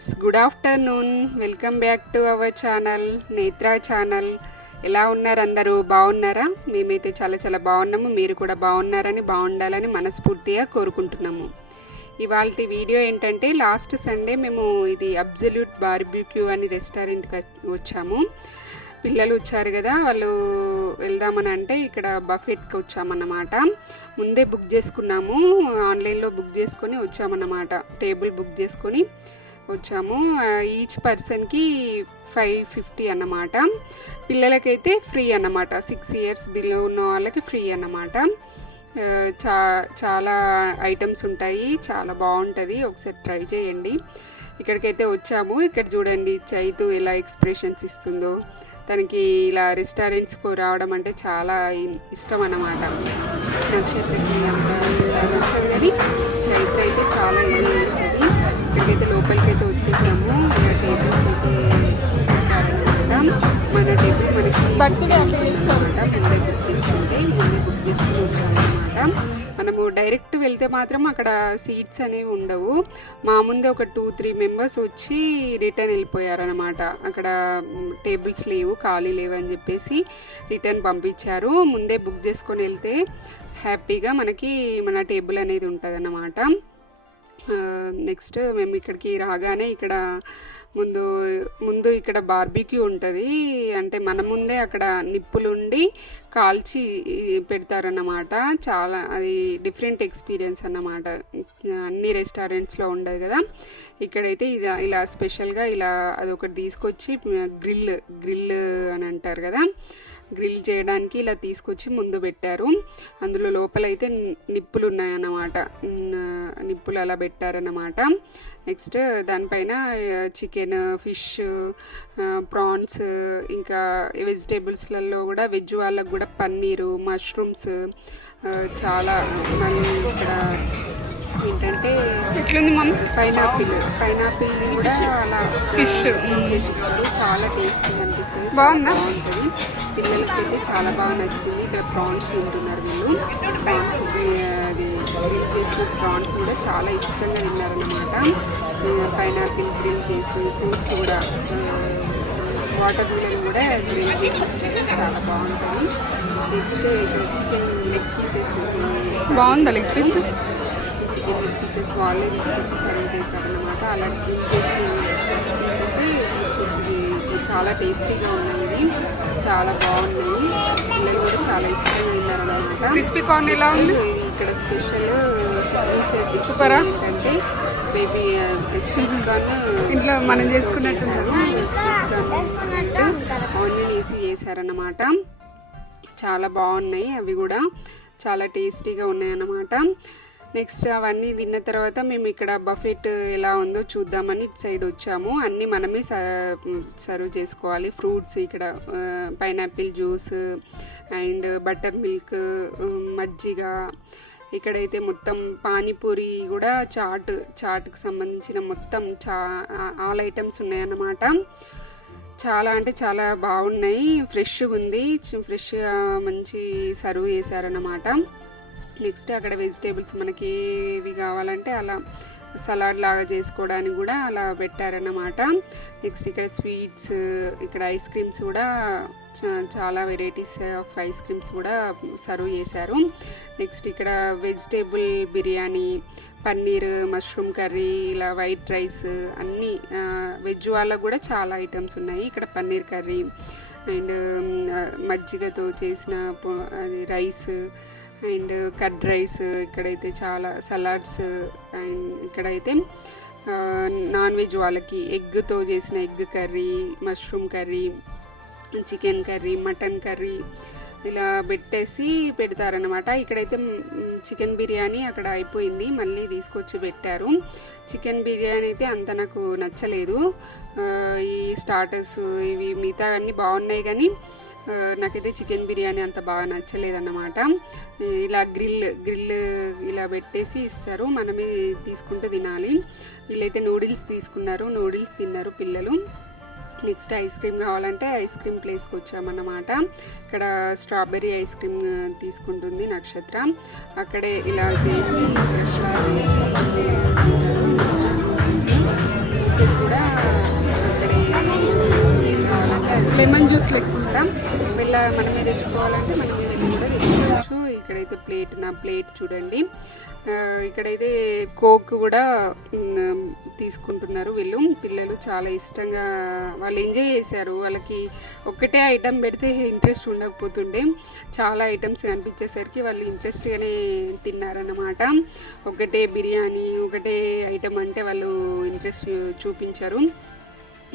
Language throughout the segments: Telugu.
Friends, good afternoon. Welcome back to our channel, Netra channel. ఎలా ఉన్నారు అందరూ? బాగున్నారా? మేమైతే చాలా చాలా బాగున్నాము. మీరు కూడా బాగున్నారని, బాగుండాలని మనస్ఫూర్తిగా కోరుకుంటున్నాము. ఇవాళ వీడియో ఏంటంటే, లాస్ట్ సండే మేము ఇది అబ్సల్యూట్ బార్బిక్యూ అని రెస్టారెంట్కి వచ్చాము. పిల్లలు వచ్చారు కదా, వాళ్ళు వెళ్దామని అంటే ఇక్కడ బఫెట్కి వచ్చామన్నమాట. ముందే బుక్ చేసుకున్నాము, ఆన్లైన్లో బుక్ చేసుకొని వచ్చామన్నమాట. టేబుల్ బుక్ చేసుకొని వచ్చాము. ఈచ్ పర్సన్కి 550 అన్నమాట. పిల్లలకైతే ఫ్రీ అన్నమాట. 6 years బిలో ఉన్న వాళ్ళకి ఫ్రీ అన్నమాట. చాలా ఐటమ్స్ ఉంటాయి, చాలా బాగుంటుంది. ఒకసారి ట్రై చేయండి. ఇక్కడికైతే వచ్చాము. ఇక్కడ చూడండి చైతు ఎలా ఎక్స్ప్రెషన్స్ ఇస్తుందో. తనకి ఇలా రెస్టారెంట్స్కు రావడం అంటే చాలా ఇష్టం అన్నమాట. నక్షత్రకి అంత నచ్చదు కానీ చైత్ర అయితే చాలా ఎంజాయ్ చేస్తుంది. ఇక్కడికైతే లోపలికైతే వచ్చేసాము. ఇలా టేబుల్స్ అయితే పెట్టారనమాట. మన టేబుల్ మనకి అన్నమాట. ముందే బుక్ చేసుకుంటే ముందే బుక్ చేసుకుని వచ్చామన్నమాట. మనము డైరెక్ట్ వెళ్తే మాత్రం అక్కడ సీట్స్ అనేవి ఉండవు. మా ముందే ఒక 2-3 మెంబర్స్ వచ్చి రిటర్న్ వెళ్ళిపోయారనమాట. అక్కడ టేబుల్స్ లేవు, ఖాళీ లేవు అని చెప్పేసి రిటర్న్ పంపించారు. ముందే బుక్ చేసుకొని వెళ్తే హ్యాపీగా మనకి మన టేబుల్ అనేది ఉంటుంది అన్నమాట. నెక్స్ట్ మేము ఇక్కడికి రాగానే ఇక్కడ ముందు ఇక్కడ బార్బిక్యూ ఉంటుంది. అంటే మన ముందే అక్కడ నిప్పులుండి కాల్చి పెడతారన్నమాట. చాలా అది డిఫరెంట్ ఎక్స్పీరియన్స్ అన్నమాట. అన్ని రెస్టారెంట్స్లో ఉండదు కదా. ఇక్కడైతే ఇలా స్పెషల్గా ఇలా అదొకటి తీసుకొచ్చి గ్రిల్ అని అంటారు కదా, గ్రిల్ చేయడానికి ఇలా తీసుకొచ్చి ముందు పెట్టారు. అందులో లోపలైతే నిప్పులు ఉన్నాయన్నమాట. నిప్పులు అలా పెట్టారన్నమాట. నెక్స్ట్ దానిపైన చికెన్, ఫిష్, ప్రాన్స్, ఇంకా వెజిటేబుల్స్లలో కూడా వెజ్ వాళ్ళకు కూడా పన్నీరు, మష్రూమ్స్, చాలా. మళ్ళీ ఇక్కడ ఏంటంటే ఎట్లుంది మమ్మీ, పైనాపిల్ కూడా అలా ఫిష్ చేసిస్తారు. చాలా టేస్టీగా అనిపిస్తుంది, బాగుంటుంది. పిల్లలకైతే చాలా బాగా నచ్చింది. ఇక్కడ ప్రాన్స్ తింటున్నారు వీళ్ళు. ప్రాన్స్ అది గ్రిల్ చేసిన ప్రాన్స్ కూడా చాలా ఇష్టంగా తిన్నారన్నమాట. పైనాపిల్ గ్రిల్ చేసి, ఫ్రూట్స్ కూడా, వాటర్ మిలన్ కూడా గ్రిల్ చేసి ఇస్తారు. చాలా బాగుంటుంది. నెక్స్ట్ ఇక్కడ చికెన్ లెగ్ పీసెస్ బాగుందా? Leg piece chicken leg pieces వాళ్ళే తీసుకొచ్చి సర్వ్ చేశారనమాట. అలా గ్రిల్ చేసిన పీసెస్ తీసుకొచ్చి చాలా టేస్టీగా ఉన్నాయి. ఇవి చాలా బాగున్నాయి. పిల్లలు కూడా చాలా ఇష్టంగా తిన్నారనమాట. క్రిస్పీ కార్న్ ఎలా ఉంది? ఇక్కడ స్పెషల్ సిగ్నేచర్ డిష్ ఏంటంటే బేబీ స్వీట్ కార్న్ ఇంట్లో మనం చేసుకున్నట్టున్నారు. స్వీట్ కార్న్ ఆనియన్ వేసి చేశారన్నమాట. చాలా బాగున్నాయి. అవి కూడా చాలా టేస్టీగా ఉన్నాయన్నమాట. నెక్స్ట్ అవన్నీ తిన్న తర్వాత మేము ఇక్కడ బఫెట్ ఎలా ఉందో చూద్దామని ఇటు సైడ్ వచ్చాము. అన్నీ మనమే సర్వ్ చేసుకోవాలి. ఫ్రూట్స్ ఇక్కడ pineapple juice and butter milk, మజ్జిగ. ఇక్కడైతే మొత్తం పానీపూరి కూడా, చాట్కి సంబంధించిన మొత్తం ఆల్ ఐటమ్స్ ఉన్నాయన్నమాట. చాలా అంటే చాలా బాగున్నాయి. ఫ్రెష్గా ఉంది, ఫ్రెష్గా మంచి సర్వ్ చేశారన్నమాట. నెక్స్ట్ అక్కడ వెజిటేబుల్స్ మనకి ఏవి కావాలంటే అలా సలాడ్ లాగా చేసుకోవడానికి కూడా అలా పెట్టారన్నమాట. నెక్స్ట్ ఇక్కడ స్వీట్స్, ఇక్కడ ఐస్ క్రీమ్స్ కూడా చాలా వెరైటీస్ ఆఫ్ ఐస్ క్రీమ్స్ కూడా సర్వ్ చేశారు. నెక్స్ట్ ఇక్కడ vegetable biryani, paneer, mushroom curry, ఇలా వైట్ రైస్, అన్నీ వెజ్ వాళ్ళకు కూడా చాలా ఐటమ్స్ ఉన్నాయి. ఇక్కడ పన్నీర్ కర్రీ అండ్ మజ్జిగతో చేసిన అది రైస్ అండ్ కర్డ్ రైస్. ఇక్కడైతే చాలా సలాడ్స్. అండ్ ఇక్కడైతే నాన్ వెజ్ వాళ్ళకి ఎగ్తో చేసిన egg curry, mushroom curry, chicken curry, mutton curry ఇలా పెట్టేసి పెడతారనమాట. ఇక్కడైతే చికెన్ బిర్యానీ అక్కడ అయిపోయింది, మళ్ళీ తీసుకొచ్చి పెట్టారు. చికెన్ బిర్యానీ అయితే అంత నాకు నచ్చలేదు. ఈ స్టార్టర్స్ ఇవి మిగతా అన్నీ బాగున్నాయి కానీ నాకైతే చికెన్ బిర్యానీ అంత బాగా నచ్చలేదన్నమాట. ఇలా గ్రిల్ ఇలా పెట్టేసి ఇస్తారు, మనమే తీసుకుంటూ తినాలి. వీళ్ళైతే నూడిల్స్ తీసుకున్నారు, నూడిల్స్ తిన్నారు పిల్లలు. నెక్స్ట్ ఐస్ క్రీమ్ కావాలంటే ఐస్ క్రీమ్ ప్లేస్కి వచ్చామన్నమాట. ఇక్కడ స్ట్రాబెర్రీ ఐస్ క్రీమ్ తీసుకుంటుంది నక్షత్ర. అక్కడే ఇలా చేసి ఫ్రెష్గా చేసి జ్యూసెస్ కూడా లెమన్ జ్యూస్ లెక్క ఉందా, మనమే తెచ్చుకోవాలంటే మనమే వెళ్ళి కూడా తెచ్చుకోవచ్చు. ఇక్కడైతే నా ప్లేట్ చూడండి. ఇక్కడైతే కోక్ కూడా తీసుకుంటున్నారు వీళ్ళు పిల్లలు. చాలా ఇష్టంగా వాళ్ళు ఎంజాయ్ చేశారు. వాళ్ళకి ఒక్కటే ఐటెం పెడితే ఇంట్రెస్ట్ ఉండకపోతుండే, చాలా ఐటమ్స్ కనిపించేసరికి వాళ్ళు ఇంట్రెస్ట్గానే తిన్నారన్నమాట. ఒకటే బిర్యానీ ఒకటే ఐటెం అంటే వాళ్ళు ఇంట్రెస్ట్ చూపించారు.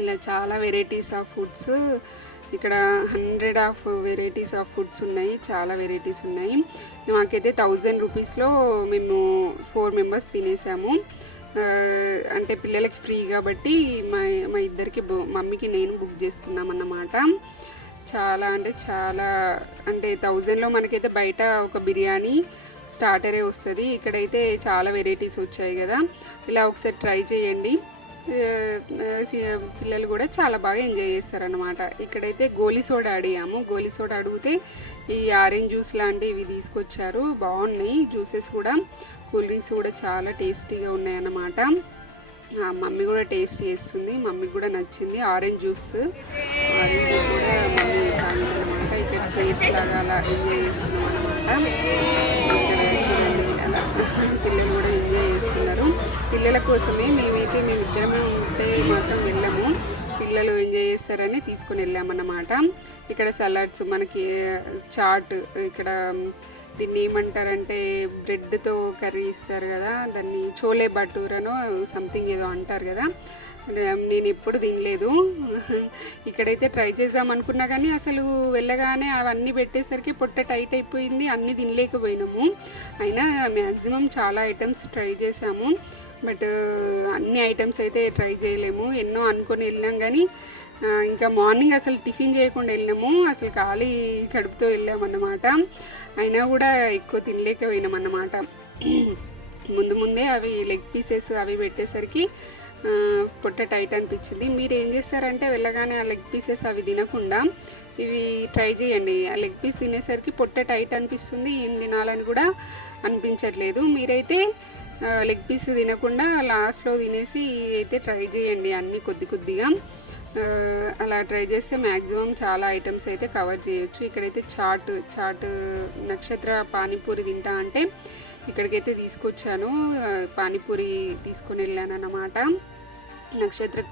ఇలా చాలా వెరైటీస్ ఆఫ్ ఫుడ్స్, ఇక్కడ 100 ఆఫ్ వెరైటీస్ ఆఫ్ ఫుడ్స్ ఉన్నాయి, చాలా వెరైటీస్ ఉన్నాయి. మాకైతే 1000 రూపీస్లో మేము 4 మెంబర్స్ తినేసాము. అంటే పిల్లలకి ఫ్రీ కాబట్టి మా ఇద్దరికి మమ్మీకి నేను బుక్ చేసుకున్నాం అన్నమాట. చాలా అంటే 1000లో మనకైతే బయట ఒక బిర్యానీ స్టార్టరే వస్తుంది, ఇక్కడైతే చాలా వెరైటీస్ వచ్చాయి కదా. ఇలా ఒకసారి ట్రై చేయండి, పిల్లలు కూడా చాలా బాగా ఎంజాయ్ చేస్తారనమాట. ఇక్కడైతే గోలీ సోడా అడిగాము. గోలీ సోడా అడిగితే ఈ ఆరెంజ్ జ్యూస్ లాంటివి తీసుకొచ్చారు, బాగున్నాయి జ్యూసెస్ కూడా. కూల్ డ్రింక్స్ కూడా చాలా టేస్టీగా ఉన్నాయన్నమాట. మమ్మీ కూడా టేస్ట్ చేస్తుంది, మమ్మీకి కూడా నచ్చింది ఆరెంజ్ జ్యూస్. ఆరెంజ్ జ్యూస్ కూడా మమ్మీ తాగిందనమాట. ఇక్కడ చైర్స్ లాగా అలా ఎంజాయ్ చేస్తున్నాం అనమాట. ఇక్కడ చూడండి అలా పిల్లలు కూడా ఎంజాయ్ చేస్తున్నారు. పిల్లల కోసమే మేమిద్దరమే ఉంటే మాత్రం వెళ్ళాము, పిల్లలు ఎంజాయ్ చేస్తారని తీసుకొని వెళ్ళామన్నమాట. ఇక్కడ సలాడ్స్, మనకి చాట్, ఇక్కడ దీన్ని ఏమంటారంటే బ్రెడ్తో కర్రీ ఇస్తారు కదా, దాన్ని చోలే భటూరనో సంథింగ్ ఏదో అంటారు కదా. నేను ఎప్పుడు తినలేదు. ఇక్కడైతే ట్రై చేద్దాం అనుకున్నా కానీ అసలు వెళ్ళగానే అవన్నీ పెట్టేసరికి పొట్ట టైట్ అయిపోయింది, అన్నీ తినలేకపోయినాము. అయినా మ్యాక్సిమం చాలా ఐటమ్స్ ట్రై చేసాము, బట్ అన్ని ఐటమ్స్ అయితే ట్రై చేయలేము. ఎన్నో అనుకొని వెళ్ళినాం కానీ ఇంకా మార్నింగ్ అసలు టిఫిన్ చేయకుండా వెళ్ళినాము, అసలు ఖాళీ కడుపుతో వెళ్ళామన్నమాట. అయినా కూడా ఎక్కువ తినలేకపోయినాం అన్నమాట. ముందే అవి లెగ్ పీసెస్ అవి పెట్టేసరికి పొట్ట టైట్ అనిపించింది. మీరు ఏం చేస్తారంటే వెళ్ళగానే ఆ లెగ్ పీసెస్ అవి తినకుండా ఇవి ట్రై చేయండి. ఆ లెగ్ పీస్ తినేసరికి పొట్ట టైట్ అనిపిస్తుంది, ఏం తినాలని కూడా అనిపించట్లేదు. మీరైతే లెగ్ పీస్ తినకుండా లాస్ట్లో తినేసి అయితే ట్రై చేయండి, అన్నీ కొద్దిగా. అలా ట్రై చేస్తే మ్యాక్సిమం చాలా ఐటమ్స్ అయితే కవర్ చేయొచ్చు. ఇక్కడైతే చాట్ నక్షత్ర పానీపూరి తింటా అంటే ఇక్కడికైతే తీసుకొచ్చాను, పానీపూరి తీసుకొని వెళ్ళాను అన్నమాట. నక్షత్ర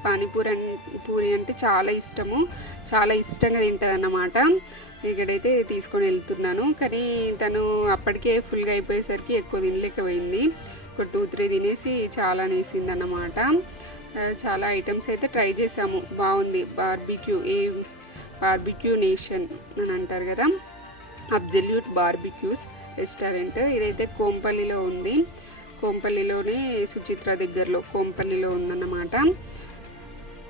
పూరి అంటే చాలా ఇష్టము, చాలా ఇష్టంగా తింటుంది అన్నమాట. ఇక్కడైతే తీసుకొని వెళ్తున్నాను, కానీ తను అప్పటికే ఫుల్గా అయిపోయేసరికి ఎక్కువ తినలేకపోయింది. ఒక 2-3 తినేసి చాలా నేసింది అన్నమాట. చాలా ఐటమ్స్ అయితే ట్రై చేసాము, బాగుంది. బార్బిక్యూ నేషన్ అని అంటారు కదా, అబ్జల్యూట్ బార్బిక్యూస్ రెస్టారెంట్. ఇదైతే కోంపల్లిలో ఉంది, కోంపల్లిలోనే సుచిత్ర దగ్గరలో కోంపల్లిలో ఉందన్నమాట.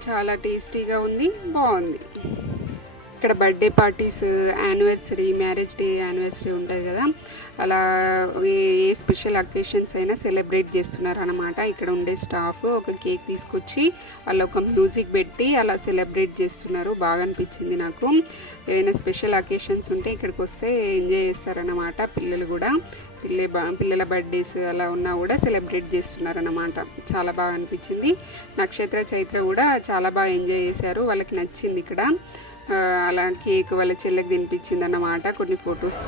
చాలా టేస్టీగా ఉంది, బాగుంది. ఇక్కడ birthday parties, anniversary, marriage day anniversary ఉంటుంది కదా, అలా ఏ స్పెషల్ అకేషన్స్ అయినా సెలబ్రేట్ చేస్తున్నారు అనమాట. ఇక్కడ ఉండే స్టాఫ్ ఒక కేక్ తీసుకొచ్చి వాళ్ళు ఒక మ్యూజిక్ పెట్టి అలా సెలబ్రేట్ చేస్తున్నారు, బాగా అనిపించింది నాకు. ఏదైనా స్పెషల్ అకేషన్స్ ఉంటే ఇక్కడికి వస్తే ఎంజాయ్ చేస్తారనమాట. పిల్లలు కూడా పిల్లల బర్త్డేస్ అలా ఉన్నా కూడా సెలబ్రేట్ చేస్తున్నారన్నమాట. చాలా బాగా అనిపించింది. నక్షత్ర చైత్ర కూడా చాలా బాగా ఎంజాయ్ చేశారు, వాళ్ళకి నచ్చింది ఇక్కడ. అలా కేక్ వాళ్ళ చెల్లెకి తినిపించింది అన్నమాట. కొన్ని ఫొటోస్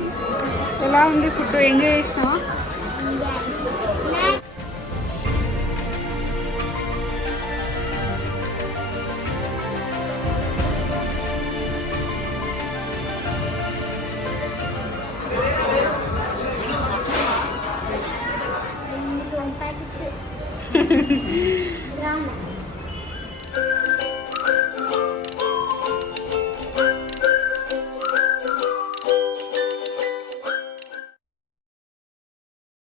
ఎలా ఉంది ఫుడ్, ఎంజాయ్ చేసినావా?